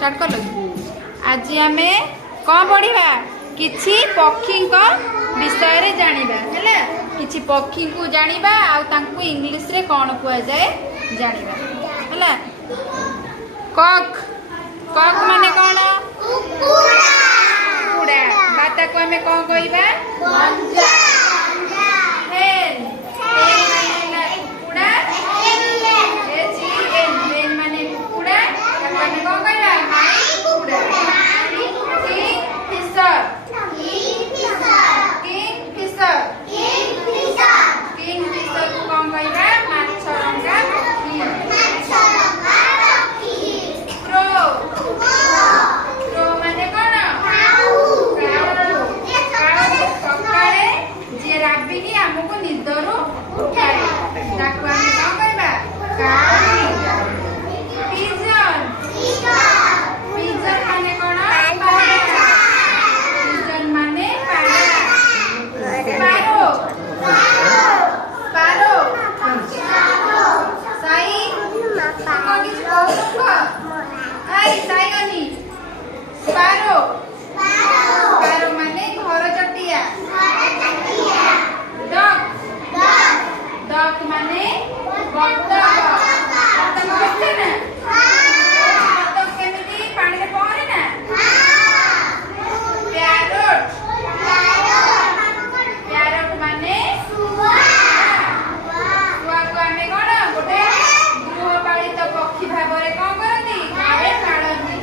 Start कर लो। आज आम कौन पढ़ा किछि पक्षी विषय रे जानिबा हैला किछि पक्षी को जानिबा आ तांकु इंग्लिश रे कौन कुआ जाए जानिबा हैला। कक कक माने कौन कुकुड़ा बाता को हमें कौन कहबा गंजा। हेन हेन माने कुकुड़ा हेन माने कुकुड़ा ताको हमें कौन कहबा माई कुकुड़ा। किंगफिशर किंगफिशर किंगफिशर को कौन कहबा माछरंगा पक्षी। क्रो क्रो माने कौन सकाळे जे राबिनी हमको निदरू उठाए ताको हमें कौन कहबा काऊ। पिजन पिजन माने कौन पिजन माने पाड़ा। स्पैरो स्पैरो साई को किछ कहूँ आई साईगनी स्पैरो स्पैरो माने घर चटिया। डक डक माने बतख बतख देखते ना बतख केमिति पानी रे पहरे ना। प्यारोट प्यारोट माने शुआ शुआ को आमे कोन गोटे गृहपालित पक्षी भाव रे कोन करती घरे पालती।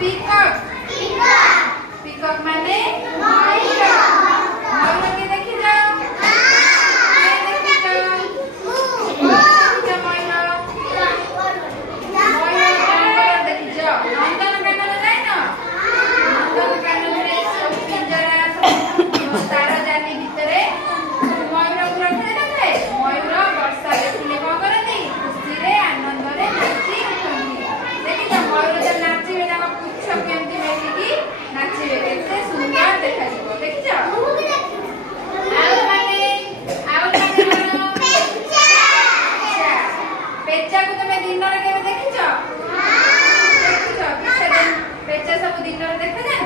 पिकॉक पिकॉक माने मयूर मयूर के देखि जाओ देखि जाओ मयूर मयूर जंगल देखि जाओ। नंदनकानन जाय न नंदनकानन रे सब पिंजरा सब तारा जाली भितरे मयूर को रखले नଥାଏ। मयूर वर्षा देखिले कोन करती खुशी रे आनंद रे नाची उठନ୍ତି। देखि जाओ मयूर जब नाचिबे ना पुच्छ केमति मेलिकी नाचिबे केते सुंदर देखा जिवो। देखि जाओ आउ माने कोन पेचा पेचा को तमे दिन रे केबे देखिछो देखिछो पेचा सब दिन रे देखा जाय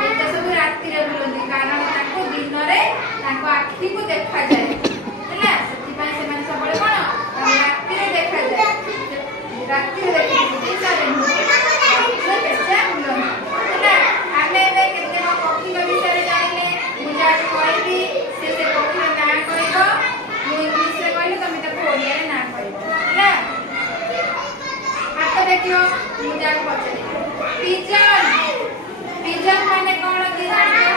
पेचा सब रात्रि रे बुलंदी कारण ताको दिन रे ताको आखी को देखा जाय हैला सेति पय से मन सबले कोन रात्रि रे देखा जाय रात्रि रे देखि पेचा रे पेचा बुलंदी हैला। आमे बे केते पक्षी के विषय रे जानिले मुझे आज कहबी से पक्षी रे नाम कहबो मु इंग्लिश रे कहले तमे ताको ओडिया रे नाम कहबो हैला। हाथ देखियो मुझे आज पछरे पिजन पिजन माने कोन कि जानियो